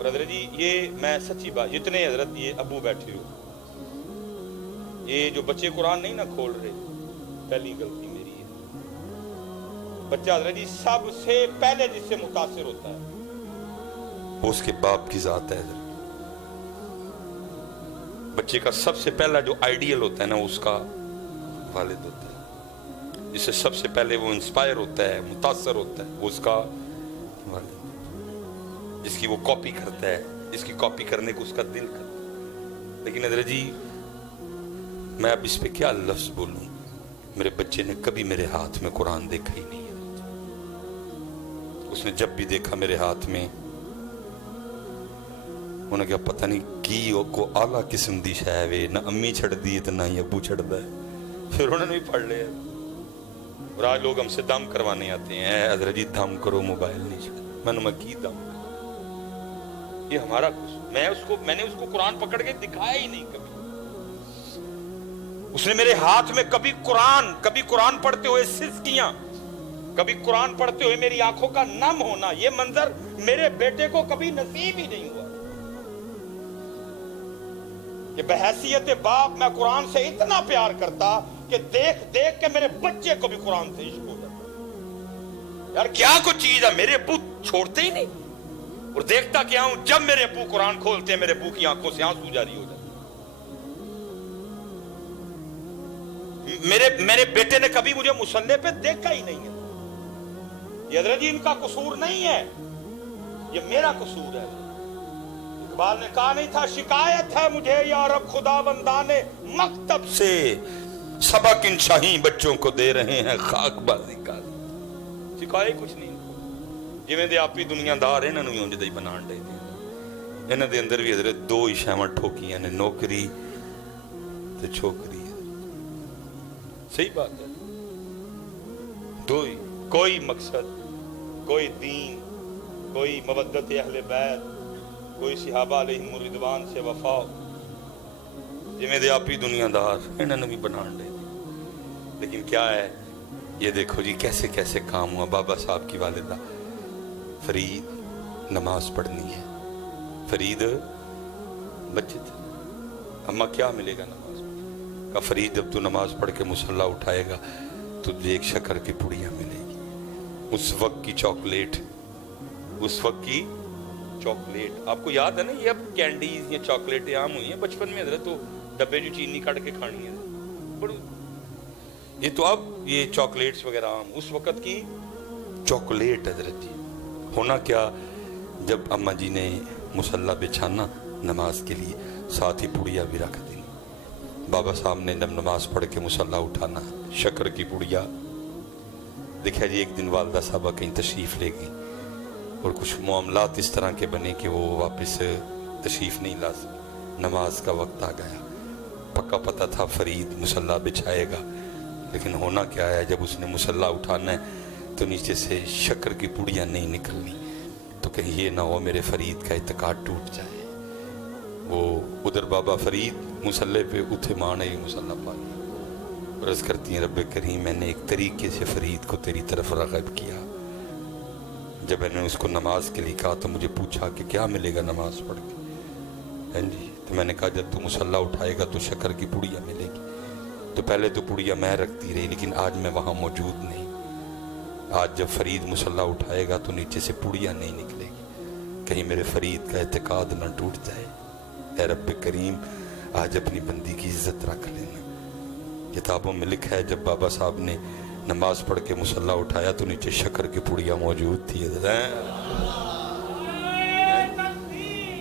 اور حضرت جی یہ میں سچی بات، جتنے حضرت یہ ابو بیٹھے ہو، یہ جو بچے قرآن نہیں نہ کھول رہے، پہلی غلطی میری ہے۔ بچہ حضرت جی سب سے پہلے جس سے متاثر ہوتا ہے وہ اس کے باپ کی ذات ہے حضرت۔ بچے کا سب سے پہلا جو آئیڈیل ہوتا ہے نا، اس کا والد ہوتا ہے، جس سے سب سے پہلے وہ انسپائر ہوتا ہے، متاثر ہوتا ہے، وہ اس کا والد، جس کی وہ کاپی کرتا ہے، جس کی کاپی کرنے کو اس کا دل کرتا ہے۔ لیکن حضرت جی میں اب اس پہ کیا لفظ بولوں، میرے بچے نے کبھی میرے ہاتھ میں قرآن دیکھا ہی نہیں ہے۔ اس نے جب بھی دیکھا میرے ہاتھ میں، انہوں نے کہا پتہ نہیں کی کو اعلیٰ قسم دی شے وے، نہ امی چھڑ دی تو نہ ہی ابو چھڑتا ہے۔ پھر انہوں نے بھی پڑھ لیا۔ اور آج لوگ ہم سے دم کروانے آتے ہیں، اے حضرت جی دم کرو، موبائل نہیں چھڑ۔ میں کی دم کروں؟ یہ ہمارا قصور، میں نے اس کو قرآن پکڑ کے دکھایا ہی نہیں کبھی۔ اس نے میرے ہاتھ میں کبھی قرآن پڑھتے ہوئے سسکیاں، کبھی قرآن پڑھتے ہوئے میری آنکھوں کا نم ہونا، یہ منظر میرے بیٹے کو کبھی نصیب ہی نہیں ہوا کہ بحیثیت باپ میں قرآن سے اتنا پیار کرتا کہ دیکھ دیکھ کے میرے بچے کو بھی قرآن سے عشق ہو جاتا۔ یار کیا کچھ چیز ہے، میرے ابو چھوڑتے ہی نہیں، اور دیکھتا کیا ہوں جب میرے ابو قرآن کھولتے ہیں میرے ابو کی آنکھوں سے آنسو جاری ہو جاتے۔ میرے بیٹے نے کبھی مجھے مصلی پہ دیکھا ہی نہیں ہے۔ یہ حضرت جی ان کا قصور نہیں ہے، یہ میرا قصور ہے۔ اقبال نے کہا نہیں تھا شکایت ہے مجھے یا رب خداوندان مکتب سے، سبق ان شاہین بچوں کو دے رہے ہیں خاک بازی کا۔ شکایت کچھ نہیں، جویں دے آپ ہی دنیا دار انہاں نوں اونج دے بنان دے دے۔ انہاں دے اندر بھی حضرت دو ہی شیواں ٹھوکیاں نے، نوکری تے چھوکری۔ صحیح بات ہے، دو ہی، کوئی مقصد، کوئی دین، کوئی مودت اہل بیت، کوئی صحابہ علیہم الرضوان سے وفا، جویں دے آپ ہی دنیا دار انہاں نے بھی بنان دے۔ لیکن کیا ہے یہ دیکھو جی کیسے کیسے کام ہوا۔ بابا صاحب کی والدہ فرید نماز پڑھنی ہے، فرید بچے تھے، اماں کیا ملے گا نماز پڑھ؟ کہا فرید جب تو نماز پڑھ کے مصلی اٹھائے گا تجھے ایک شکر کی پڑیاں ملے گی۔ اس وقت کی چاکلیٹ، اس وقت کی چاکلیٹ آپ کو یاد ہے نا، یہ اب کینڈیز یا چاکلیٹیں عام ہوئی ہیں، بچپن میں حضرت تو ڈبے جو چینی کاٹ کے کھانی ہے بڑی، یہ تو اب یہ چاکلیٹس وغیرہ عام، اس وقت کی چاکلیٹ حضرت جی۔ ہونا کیا، جب اماں جی نے مصلی بچھانا نماز کے لیے، ساتھ ہی پڑیا بھی رکھ دی۔ بابا صاحب نے جب نماز پڑھ کے مصلی اٹھانا، شکر کی پڑیا دیکھا جی۔ ایک دن والدہ صاحبہ کہیں تشریف لے گئی اور کچھ معاملات اس طرح کے بنے کہ وہ واپس تشریف نہیں لا سکے۔ نماز کا وقت آ گیا، پکا پتہ تھا فرید مصلی بچھائے گا، لیکن ہونا کیا ہے جب اس نے مصلی اٹھانا ہے تو نیچے سے شکر کی پڑیاں نہیں نکلنی، تو کہیں یہ نہ ہو میرے فرید کا اعتقاد ٹوٹ جائے۔ وہ ادھر بابا فرید مصلی پہ اٹھے، ماں نے مصلی پا لیا، عرض کرتی ہیں رب کریم میں نے ایک طریقے سے فرید کو تیری طرف راغب کیا۔ جب میں نے اس کو نماز کے لیے کہا تو مجھے پوچھا کہ کیا ملے گا نماز پڑھ کے، ہاں جی، تو میں نے کہا جب تو مصلی اٹھائے گا تو شکر کی پڑیاں ملے گی۔ تو پہلے تو پڑیاں میں رکھتی رہی، لیکن آج میں وہاں موجود نہیں۔ آج جب فرید مصلی اٹھائے گا تو نیچے سے پڑیاں نہیں نکلے گی، کہیں میرے فرید کا اعتقاد نہ ٹوٹ جائے۔ اے رب کریم آج اپنی بندی کی عزت رکھ لینا۔ کتابوں میں لکھا ہے جب بابا صاحب نے نماز پڑھ کے مصلی اٹھایا تو نیچے شکر کی پڑیاں موجود تھی۔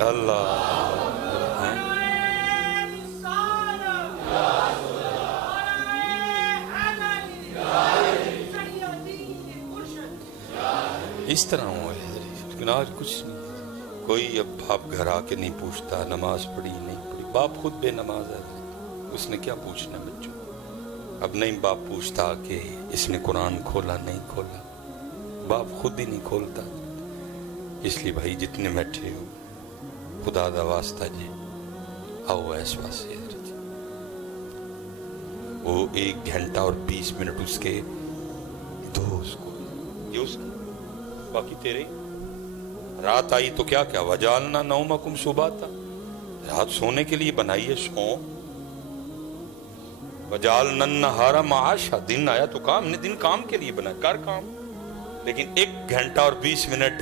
اللہ اس طرح ہوا ہے، لیکن آج کچھ نہیں، کوئی اب باپ گھر آ کے نہیں پوچھتا نماز پڑھی نہیں پڑھی، باپ خود بے نماز ہے، اس نے کیا پوچھنا بچوں۔ اب نہیں باپ پوچھتا کہ اس نے قرآن کھولا نہیں کھولا، باپ خود ہی نہیں کھولتا۔ اس لیے بھائی جتنے بیٹھے ہو خدا دا واسطہ جی آؤ اس پاسے، وہ 1 گھنٹہ اور 20 منٹ اس کے دو، اس کو یہ اس کی باقی تیرے रात आई तो क्या क्या वजालना नौमकुम सुबाता, रात सोने के लिए बनाई है, सो। वजालना नहारा माशा, दिन आया तो काम, ने दिन काम के लिए बना, कर काम। लेकिन 1 घंटा और 20 मिनट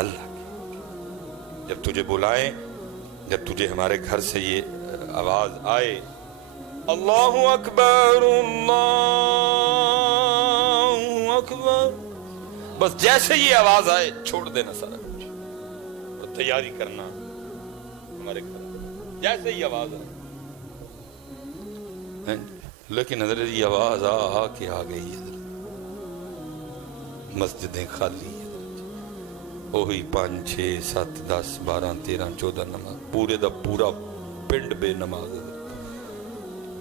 अल्लाह की। जब तुझे बुलाएं, जब तुझे हमारे घर से ये आवाज आए, अल्लाहु अकबर अल्लाहु अकबर, बस जैसे ये आवाज आए छोड़ देना सारा कुछ और तैयारी करना हमारे घर, जैसे ही आवाज आए। लेकिन हजरत ये आवाज आ के आ गई है, मस्जिदें खाली है, वही 5 6 7 10 12 13 14 नमाज, पूरे दा पूरा पिंड बेनमाज है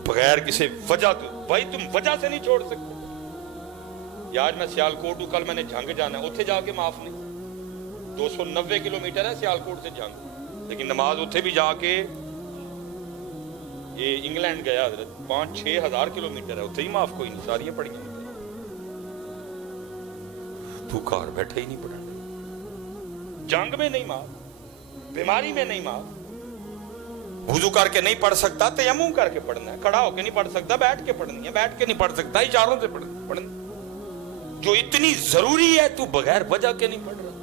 बगैर किसी वजह। तो भाई तुम वजह से नहीं छोड़ सकते। आज मैं सियालकोट हूं, कल मैंने जंग जाना है, उठे जाके माफ नहीं। 290 किलोमीटर है सियालकोट से जंग, लेकिन नमाज उठे भी जाके, ये इंग्लैंड गया 5-6 हजार किलोमीटर है, उठे ही माफ कोई नहीं, सारियां पढ़ियां तू कार बैठे ही नहीं पढ़ा। जंग में नहीं माफ, बीमारी में नहीं माफ, वुजू करके नहीं पढ़ सकता, तयम्मुम करके पढ़ना है, खड़ा होके नहीं पढ़ सकता, बैठ के पढ़नी है, बैठ के नहीं पढ़ सकता, इशारों से पढ़ना। जो इतनी जरूरी है तू बगैर वजह के नहीं पढ़ रहा,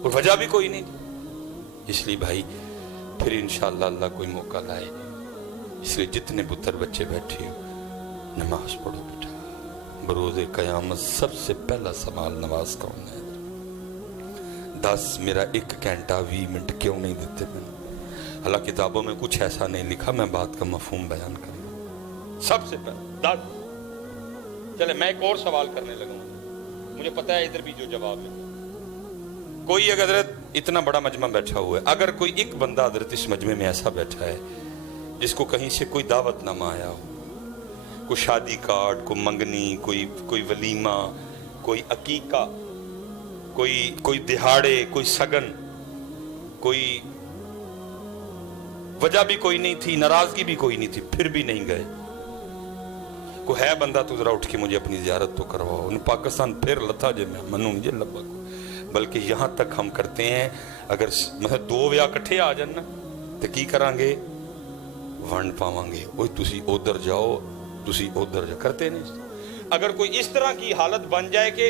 और वजह भी कोई नहीं। इसलिए भाई फिर इंशाअल्लाह अल्लाह कोई मौका लाए, इसलिए जितने पुत्र बच्चे बैठे हो नमाज पढ़ो बेटा। बरोज़े क़यामत सबसे पहला सवाल नमाज का होना है। 10 मेरा 1 घंटा 20 मिनट क्यों नहीं देते मैंने? हालांकि किताबों में कुछ ऐसा नहीं लिखा, मैं बात का मफहूम बयान कर रहा हूं। सबसे पहले 10। चले मैं एक और सवाल करने लगा, मुझे पता है इधर भी जो जवाब है। कोई अगर हजरत इतना बड़ा मजमा बैठा हुआ है, अगर कोई एक बंदा हजरत इस मजमे में ऐसा बैठा है जिसको कहीं से कोई दावत नामा आया हो, कोई शादी कार्ड, कोई मंगनी, कोई वलीमा, कोई अकीका, कोई दिहाड़े, कोई सगन, कोई वजह भी कोई नहीं थी, नाराजगी भी कोई नहीं थी, फिर भी नहीं गए, को है बंदा तो जरा उठ के मुझे अपनी जियारत तो करवाओ। उन पाकिस्तान फिर लथा जे मैं मनू जे लब्बा को, बल्कि यहां तक हम करते हैं, अगर मतलब 2 विआह इकट्ठे आ जान ना तो की करांगे, वंड पावांगे, वो तुसी उधर जाओ, तुसी उधर जा, करते नहीं। अगर कोई इस तरह की हालत बन जाए कि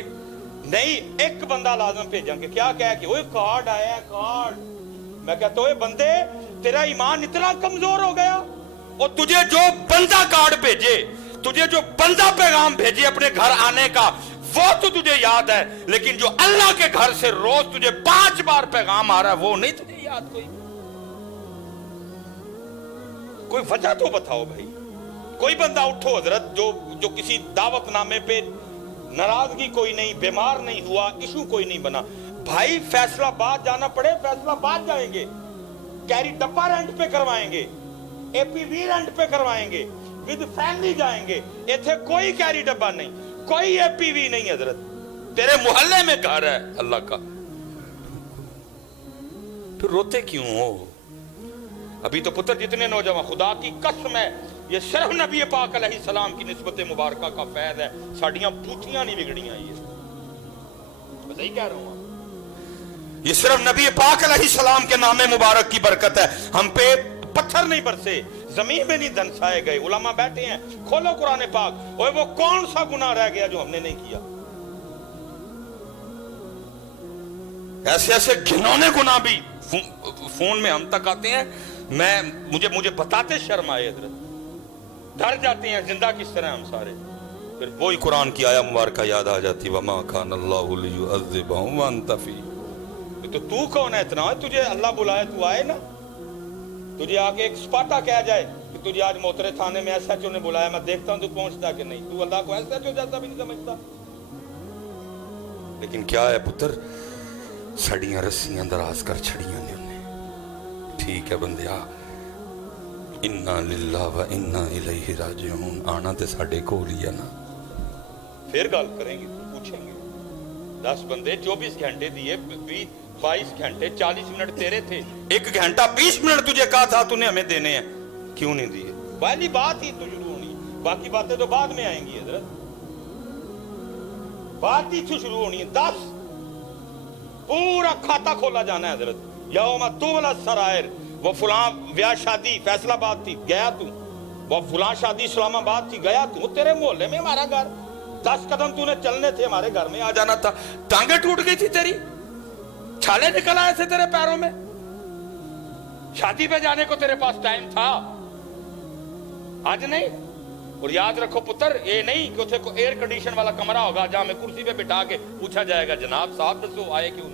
नहीं एक बंदा लाजम भेजेंगे, क्या कह के ओए कार्ड आया कार्ड, मैं कहता हूं बंदे तेरा ईमान इतना कमजोर हो गया, और तुझे जो बंदा कार्ड भेजे, तुझे जो बंदा पैगाम भेजे अपने घर आने का, वो तो तुझे याद है, लेकिन जो अल्लाह के घर से रोज तुझे 5 बार पैगाम आ रहा है वो नहीं तुझे याद। कोई वजह तो बताओ भाई। कोई बंदा उठो हजरत जो किसी दावतनामे पे नाराजगी कोई नहीं, बीमार नहीं हुआ, इशू कोई नहीं बना, भाई फैसलाबाद जाना पड़े फैसलाबाद जाएंगे, कैरी डब्बा रेंट पे करवाएंगे, एपीवी रेंट पे करवाएंगे, विद फैमिली जाएंगे। इथे कोई कैरी डब्बा नहीं, कोई एपीवी नहीं हजरत, तेरे मोहल्ले में घर है अल्लाह का, फिर रोते क्यों हो? अभी तो पुत्र जितने नौजवान, खुदा की कसम है ये सिर्फ नबी पाक अलैहिस्सलाम की निस्बत मुबारक का फैज़ है, साड़ियां बूथियां नहीं बिगड़ियां, ये सही कह रहा हूं, ये सिर्फ नबी पाक अलैहिस्सलाम के नामे मुबारक की बरकत है। हम पे पत्थर नहीं बरसे, जमीन में नहीं धंसाए गए। उलमा बैठे हैं, खोलो कुरान पाक, ओए वो कौन सा गुनाह रह गया जो हमने नहीं किया? ऐसे ऐसे घिनौने गुनाह भी फोन में हम तक आते हैं, मुझे बताते शर्म आए हजरत, डर जाते हैं जिंदा किस तरह हम सारे। फिर वही कुरान की आया मुबारक याद आ जाती, वमा कान अल्लाहु लियुअज़्ज़िबहुम व अंत फीह। तो तू कौन है इतना, तुझे अल्लाह बुलाए तू आए ना, तुझे आके एक स्पाटा कह जाए कि तुझे आज मोतरे थाने में एसएचओ ने बुलाया, मैं देखता हूं तू पहुंचता कि नहीं, तू अल्लाह को एसएचओ जैसा भी नहीं समझता। लेकिन क्या है पुत्र, सड़ियां रस्सियां दराज कर छड़ियां ने उन्हें। ठीक है बंदिया, इन्ना लिल्लाह व इन्ना इलैहि राजिऊन, आना ते साडे कोल ही है ना। फिर गल करेंगे, पूछेंगे 10 बंदे 24 घंटे दिए, 22 घंटे 40 मिनट तेरे थे, 1 घंटा 20 मिनट तुझे कहा था तूने हमें देने हैं, क्यों नहीं दिए? पहली बात ही तो शुरू होनी, बाकी बातें तो बाद में आएंगी हजरत, बात ही तो शुरू होनी है। 10 पूरा खाता खोला जाना है हजरत, यौम तुबला सरायर। वो फलां ब्याह शादी फैसलाबाद थी, गया तू, वो फलां शादी इस्लामाबाद थी, गया तू, तेरे मोहल्ले में हमारा घर, 10 कदम तूने चलने थे, हमारे घर में आ जाना था। टांगे टूट गई थी तेरी, छाले निकल आए थे तेरे पैरों में, शादी पे जाने को तेरे पास टाइम था, आज नहीं। और याद रखो पुत्र, ये नहीं कि उसे एयर कंडीशन वाला कमरा होगा जहां में कुर्सी पे बिठा के पूछा जाएगा जनाब साहब दसो आए क्यों नहीं।